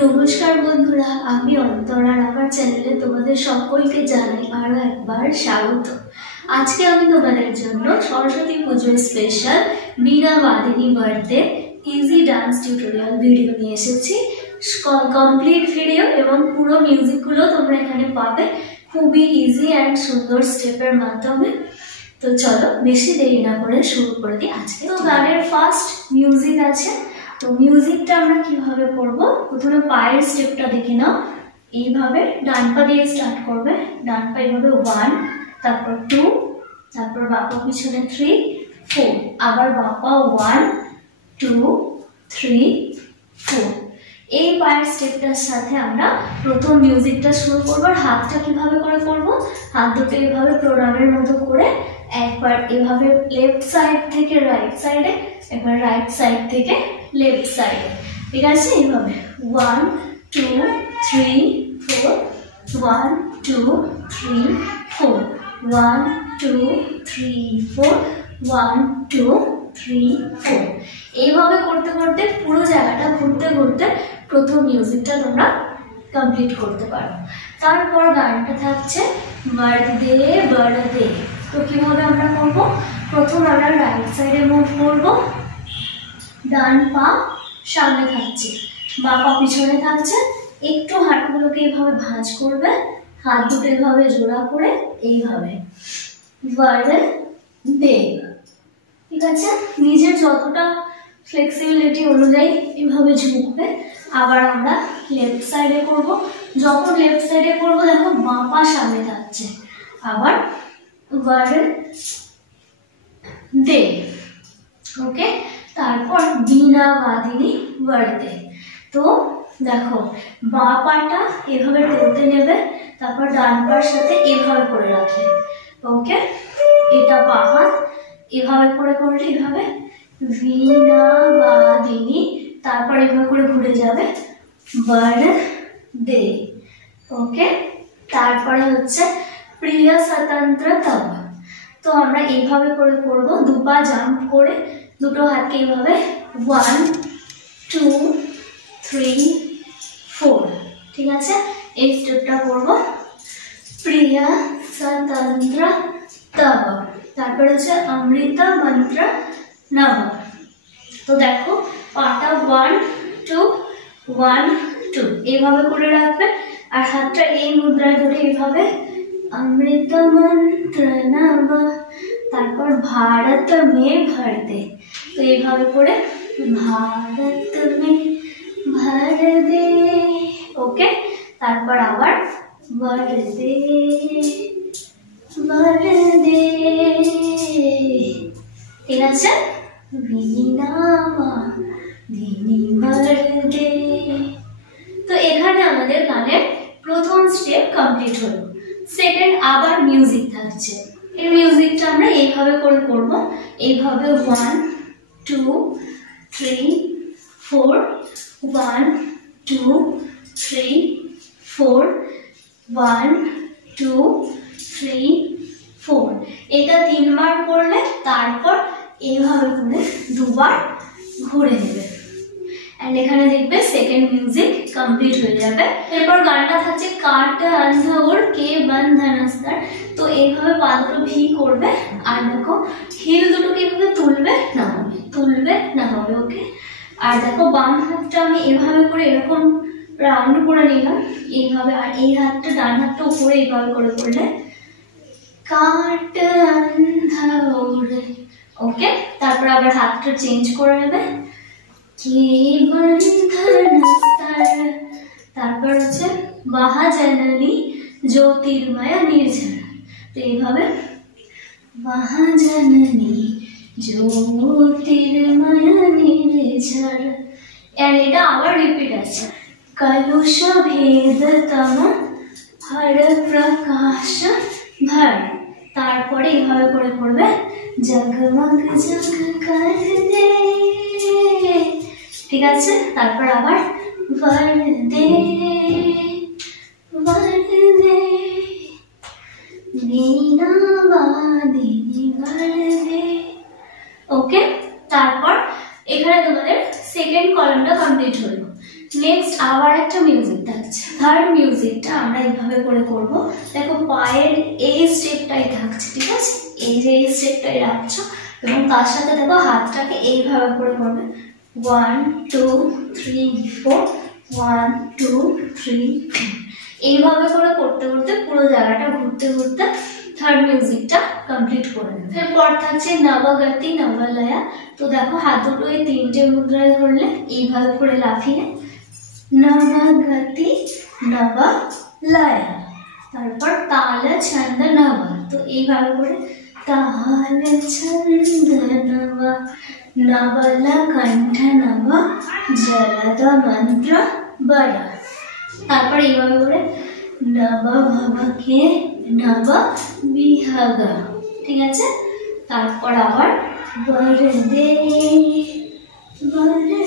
নমস্কার বন্ধুরা, আমি অন্তরার আমার চ্যানেলে তোমাদের সকলকে জানাই আরো একবার স্বাগত। আজকে আমি তোমাদের জন্য সরস্বতী পুজোর special Veena Vadini birthday easy dance tutorial video নিয়ে এসেছি। কমপ্লিট ভিডিও এবং পুরো মিউজিকগুলো তোমরা এখানে পাবে খুবই ইজি অ্যান্ড সুন্দর স্টেপের মাধ্যমে। তো চলো বেশি দেরি না করে শুরু করে দিই আজকে। তো গানের ফার্স্ট মিউজিক আছে। তো মিউজিকটা আমরা কিভাবে করব, প্রথমে পায়ের স্টেপটা দেখে নাও। এইভাবে ডান পা দিয়ে স্টার্ট করবে, ডান পা এইভাবে 1, তারপর 2, তারপর বাপা পিছনে 3, 4, আবার বাপা 1, 2, 3, 4। এই পায়ের স্টেপটার সাথে আমরা প্রথম মিউজিকটা শুরু করবো। আর হাতটা কিভাবে করে করব, হাত দুটো এভাবে প্রণামের মতো করে একবার এভাবে লেফট সাইড থেকে রাইট সাইডে, একবার রাইট সাইড থেকে লেফট সাইডে, ঠিক আছে? এইভাবে 1, 2, 3, 4, 1, 2, 3, 4, 1, 2, 3, 4, 1, 2, 3, 4। এইভাবে করতে করতে পুরো জায়গাটা ঘুরতে ঘুরতে প্রথম মিউজিকটা তোমরা কমপ্লিট করতে পারো। তারপর গানটা থাকছে বার্থডে বার্থডে। তো কিভাবে আমরা করব, প্রথম আমরা রাইট সাইডে মুভ করব, ডান পা সামনে থাকছে, বাঁ পা পিছনে থাকছে। একটু হাতগুলোকে এইভাবে ভাঁজ করবে, হাত দুটো এইভাবে জোড়া করে এইভাবে বার্থডে, ঠিক আছে? নিজের যতটা ফ্লেক্সিবিলিটি অনুযায়ী এভাবে ঝুঁকবে। আবার আমরা লেফট সাইডে করব। যখন লেফট সাইডে করব দেখো বাঁ পা সামনে থাকছে, আবার বার্থডে, ওকে? তারপর বীণা বাদিনী বার্থডে। তো দেখো বাঁ পাটা এভাবে টেলতে নেবে, তারপর ডান পার সাথে এভাবে করে রাখলে, ওকে? এটা বাঁ হাত এভাবে করে করলে এভাবে বীণা বাদিনী, তারপর এভাবে করে ঘুরে যাবে বার্থডে, ওকে? তারপরে হচ্ছে প্রিয় স্বতন্ত্রতা। তো আমরা এইভাবে করে করব, দুপা জাম্প করে দুটো হাতকে এইভাবে 1, 2, 3, 4, ঠিক আছে? এই স্টেপটা করব প্রিয় স্বতন্ত্রতা। তারপর হচ্ছে অমৃত মন্ত্র নম। তো দেখো পাটা 1, 2, 1, 2 এইভাবে করে রাখবে, আর হাতটা এই মুদ্রায় ধরে এইভাবে অমৃত মন্ত্র নম, তারপর ভারত মে ভর দে। তো এইভাবে করে ভারত মে ভর দে, ওকে? তারপর আবার ভর দে ভর দে, ঠিক আছে? বীণা বাদিনী বার্থডে। তো এখানে আমাদের গানের প্রথম স্টেপ কমপ্লিট হলো। সেকেন্ড আবার মিউজিক থাকছে। এই মিউজিকটা আমরা এইভাবে করে করব, এইভাবে 1, 2, 3, 4, 1, 2, 3, 4, 1, 2, 3, 4। এটা 3 বার করলে তারপর এইভাবে করে দুবার ঘুরে নেবে। এন্ড এখানে দেখবে সেকেন্ড মিউজিক কমপ্লিট হয়ে যাবে। এরপর গানটা থাকছে কাট আন্ধাউর কে বন্ধনস্তার। তো এইভাবে পা দুটো ভি করবে, আর দেখো হিল দুটোকে এইভাবে তুলবে নামাবে, তুলবে নামাবে, ওকে? আর দেখো বাম হাতটা আমি এভাবে করে এরকম রাউন্ড করে নিলাম এইভাবে, আর এই হাতটা ডান হাতটা উপরে এইভাবে করে করলে কাট আন্ধাউর, ওকে? তারপর আবার হাতটা চেঞ্জ করে নেবে, তারপর হচ্ছে মহাজননী জ্যোতির্ময় নির্ঝর। তো এইভাবে মহাজননী জ্যোতির্ময় নির্ঝর। এন্ড এটা আবার রিপিট আছে, কলুষ ভেদতম হর প্রকাশ ভর। তারপরে এইভাবে করে করবে জগমগ জগ কর দে, ঠিক আছে? তারপর আবার বার্থডে বার্থডে বীণা বাদিনী বার্থডে, ওকে? তারপর এখানে তোমাদের সেকেন্ড কলামটা কমপ্লিট হলো। নেক্সট আবার একটা মিউজিক থাকছে। থার্ড মিউজিকটা আমরা এইভাবে করে করব। দেখো পায়ের এই স্টেপটাই থাকছে, ঠিক আছে, এই যে এই স্টেপটাই রাখছো এবং তার সাথে দেখো হাতটাকে এইভাবে করে করবে 1 2 3 4 1 2 3 4 এইভাবে করে করতে করতে পুরো জায়গাটা ঘুরতে ঘুরতে থার্ড মিউজিকটা কমপ্লিট করে নেবে। এরপর থাকছে নবগতি নবলয়া। তো দেখো হাত দুটো এই তিনটে মুদ্রায় ধরলে এইভাবে করে লাফিয়ে নবগতি নবলয়া, তারপর তাল ছন্দ নব। তো এইভাবে করে তাল ছন্দ নব নবল কণ্ঠ নব জলদ মন্ত্র বড়। তারপর এইভাবে করে নব ভবকে নব বিহগ, ঠিক আছে। তারপর আবার বরদে বরদে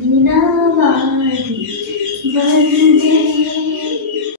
বীণাবাদি বরদে